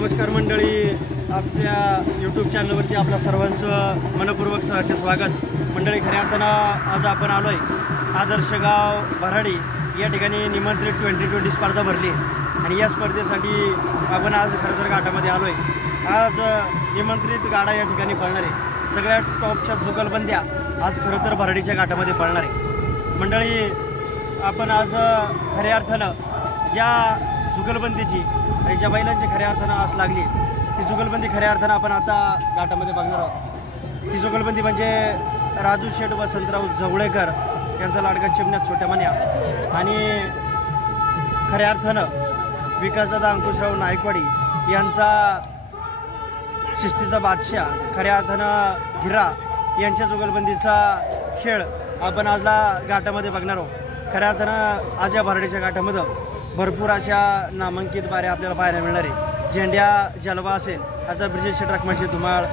नमस्कार मंडळी, आपल्या यूट्यूब चॅनलवरती आपल्या सर्वांचं मनपूर्वक सहर्ष स्वागत. मंडळी, खऱ्या अर्थानं आज आपण आलो आहे आदर्श गाव भराडी या ठिकाणी निमंत्रित 2020 स्पर्धा भरली आणि या स्पर्धेसाठी आपण आज खरं तर घाटामध्ये आलो आहे. आज निमंत्रित गाडा या ठिकाणी पळणार आहे. सगळ्या टॉपच्या जुगलबंद्या आज खरं तर भराडीच्या घाटामध्ये पळणार आहे. मंडळी, आपण आज खऱ्या अर्थानं ज्या जुगलबंदीची आणि ज्या बैलांची खऱ्या अर्थानं आस लागली ती जुगलबंदी खऱ्या अर्थानं आपण आता घाटामध्ये बघणार आहोत. ती जुगलबंदी म्हणजे राजू शेठ वसंतराव जवळेकर यांचा लाडका चिमण्या छोट्या मन्या आणि खऱ्या अर्थानं विकासदादा अंकुशराव नायकवाडी यांचा शिस्तीचा बादशाह खऱ्या अर्थानं हिरा यांच्या जुगलबंदीचा खेळ आपण आजला घाटामध्ये बघणार आहोत. खऱ्या अर्थानं आज या भराडीच्या घाटामध्ये भरपूर अशा नामांकित बाऱ्या आपल्याला पाहायला मिळणार आहे. झेंड्या जलवा असेल, आता ब्रिजेश शेठ रखमाची धुमाळ,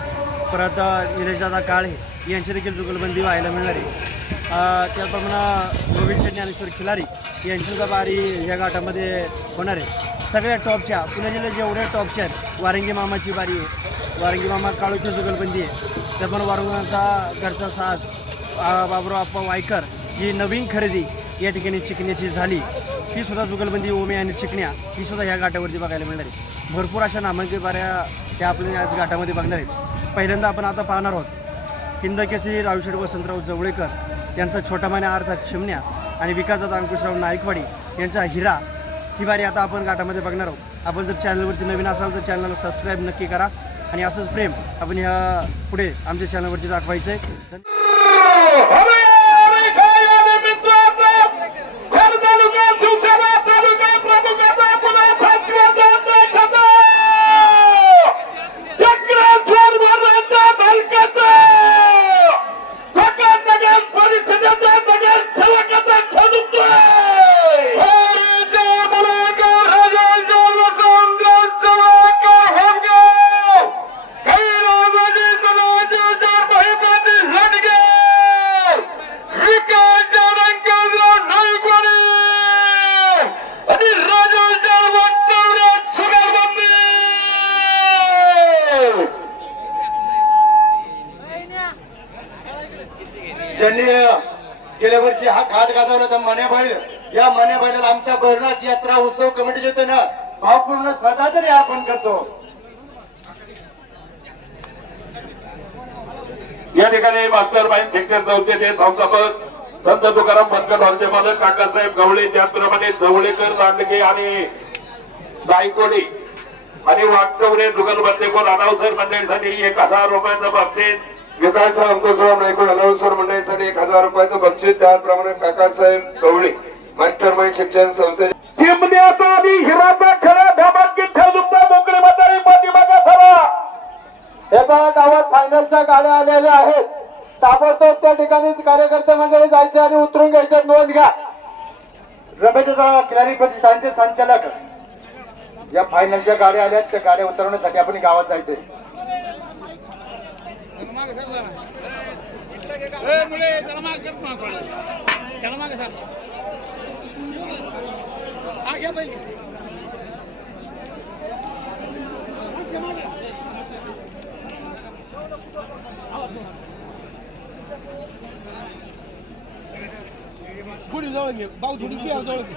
परत निलेशदादा काळे यांची देखील जुगलबंदी व्हायला मिळणार आहे. त्याप्रमाणे रोहित शेठ ज्ञानेश्वर खिलारी यांचीसुद्धा बारी या घाटामध्ये होणार आहे. सगळ्या टॉपच्या पुणे जिल्ह्यात जेवढ्या टॉपच्या आहेत, वारंगी मामाची बारी आहे, वारंगी मामा काळूची जुगलबंदी आहे. त्याप्रमाणे वारंगाचा घरचा साथ बाबुराव आप्पा वायकर जी नवीन खरेदी या ठिकाणी चिकण्याची झाली ती सुद्धा जुगलबंदी ओमे आणि चिकण्या ही सुद्धा ह्या घाटावरती बघायला मिळणार आहे. भरपूर अशा नामांकित बाऱ्या त्या आपल्याला आज घाटामध्ये बघणार आहेत. पहिल्यांदा आपण आता पाहणार आहोत हिंदकेसरी राजूशेठ वसंतराव जवळेकर यांचा छोटा मान्या अर्थात चिमण्या आणि विकासदादा अंकुशराव नायकवाडी यांचा हिरा ही बारी आता आपण घाटामध्ये बघणार आहोत. आपण जर चॅनलवरती नवीन असाल तर चॅनलला सबस्क्राईब नक्की करा आणि असंच प्रेम आपण ह्या पुढे आमच्या चॅनलवरती दाखवायचं आहे. ज्यांनी गेल्या वर्षी हा घाट गाजवला तर मन्या बैल, या मन्या बैलाला आमच्या भरनाथ यात्रा उत्सव कमिटीच्या वतीने भावपूर्ण श्रद्धांजली अर्पण करतो. या ठिकाणी मास्टरबाई ठेकर चौथे ते संस्थापक संत तुकाराम बनकर हॉलचे मालक काकासाहेब गवळे, त्याचप्रमाणे जवळेकर, दांडगे आणि गायकवाडी आणि वाटकवडे जुगलबंदी कोण अनाउन्सर मंडळीसाठी 1000 रुपयाचं बक्षीस, विकासराव अंकुशराव नायकवाडी अनाउन्सर मंडळीसाठी 1000 रुपयाचं बक्षीस, त्याचप्रमाणे काकासाहेब गवळे मास्टरबाई शिक्षण संस्थे चिमण्याचा आणि हिराचा खेळ धमाकीत ठेवून मोकळी म्हातारी पाठीमागे सभा. एका गावात फायनलच्या गाड्या आलेल्या आहेत. ताबडतोब त्या ठिकाणी कार्यकर्ते मंडळी जायचे आणि उतरून घ्यायचे. नोंद घ्या. रमेशदादा खिलारी प्रतिष्ठानचे संचालक, या फायनलच्या गाड्या आल्या त्या गाड्या उतरवण्यासाठी आपण गावात जायचे. गुढी जवळ घे, भाऊ थोडी ती जवळ घे.